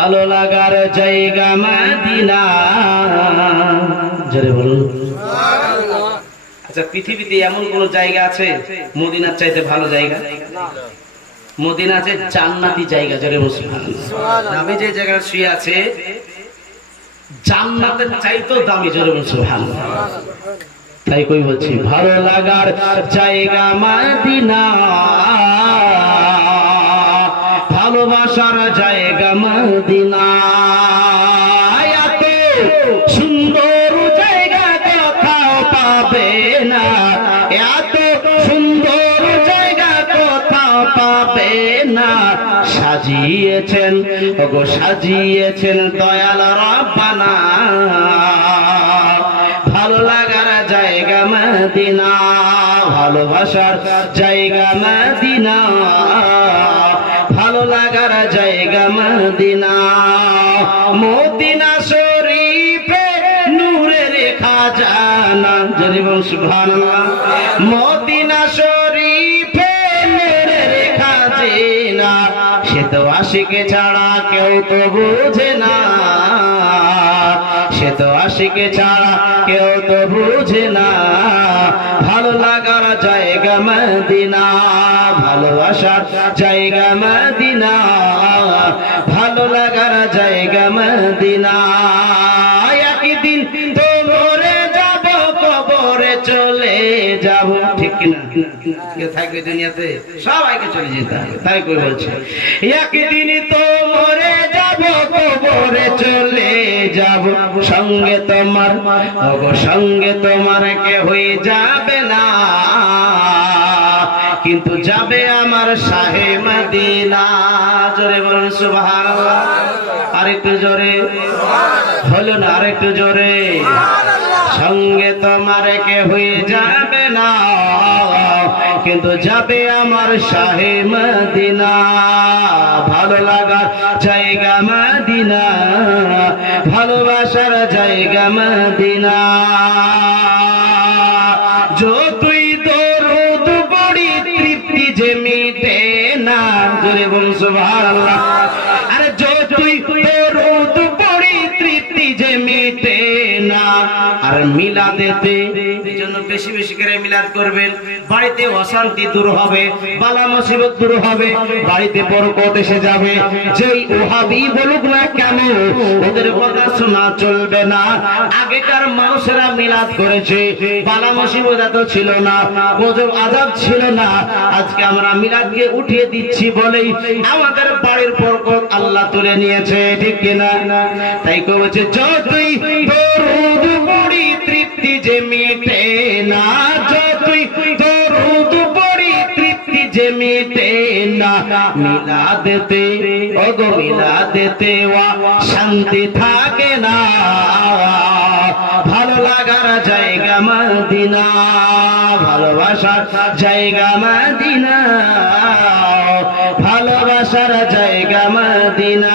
ভালো লাগার জায়গা মদিনা। জোরে বলুন। আচ্ছা, পৃথিবীতে এমন কোন জায়গা আছে মদিনার চাইতে ভালো জায়গা? মদিনা আছে জান্নাতি জায়গা। জোরে বলুন। আমি যে জায়গায় শুয়ে আছে জান্নাতের চাইতেও দামি। জোরে বলুন সুবহানাল্লাহ। তাই কই বলছি ভালো লাগার জায়গা মদিনা, ভালোবাসার জায়গা মদিনা। এত সুন্দর জায়গা কোথাও পাবে না, এত সুন্দর জায়গা কোথাও পাবে না। সাজিয়েছেন ওগো সাজিয়েছেন দয়াল রব্বানা, ভালো লাগার জায়গা মদিনা, ভালোবাসার জায়গা মদিনা, ভালো লাগার জায়গা মদিনা। মদিনা শরীফে নূরের খাজানা। জোরে বলুন সুবহানাল্লাহ। মদিনা শরীফে নূরের খাজানা, সে তো আশিকে ছাড়া কেউ তো বুঝে না, সে তো আশিকে ছাড়া কেউ তো বুঝে না। ভালো লাগার জায়গা মদিনা, ভালোবাসার জায়গা মদিনা, ভালো লাগার জায়গা মদিনা। একদিন তো মরে যাব, কবরে চলে যাব, ঠিক কিনা? কেউ থাকবে দুনিয়াতে? সবাইকে চলে যেতে হবে। তাই কই বলছে একদিন তো মরে যাব, কবরে চলে যাব, সঙ্গে তোমার ওগো সঙ্গে তোমার কেহই যাবে না, কিন্তু যাবে আমার শাহে মদিনা। জোরে বলুন সুবহানাল্লাহ। আরেকটু জোরে হলো না, আরেকটু জোরে। সঙ্গে তোমার কেহই যাবে না, কিন্তু যাবে আমার শাহে মদিনা। ভালো লাগার জায়গা মদিনা, ভালোবাসার জায়গা মদিনা। যতই দরুদ পড়ি তৃপ্তি যে মিটে না। জোরে বলুন সুবহানাল্লাহ। আরে যতই দরুদ পড়ি তৃপ্তি যে মিটে না। আর মিলাদেতে এইজন্য বেশি বেশি করে মিলাদ করবেন। বাড়িতে অশান্তি দূর হবে, বালা মুসিবত দূর হবে, বাড়িতে বরকত এসে যাবে। যেই ওহাবি বলুক না কেন ওদের কথা শোনা চলবে না। আগেকার মানুষেরা মিলাদ করেছে, বালা মুসিবত এত ছিল না, গজব আযাব ছিল না। আজকে আমরা মিলাদকে উঠিয়ে দিচ্ছি বলেই আমাদের বাড়ির বরকত আল্লাহ তুলে নিয়েছে, ঠিক কিনা? তাই কইছে যতই দরুদ পড়ি তৃপ্তি যে মিটে না, যতই দরুদ পড়ি তৃপ্তি যে মিটে না। মিলাদেতে ওগো মিলাদেতে ওয়া শান্তি থাকে না, ভালো লাগার জায়গা মদিনা, ভালোবাসার জায়গা মদিনা, ভালোবাসার জায়গা মদিনা।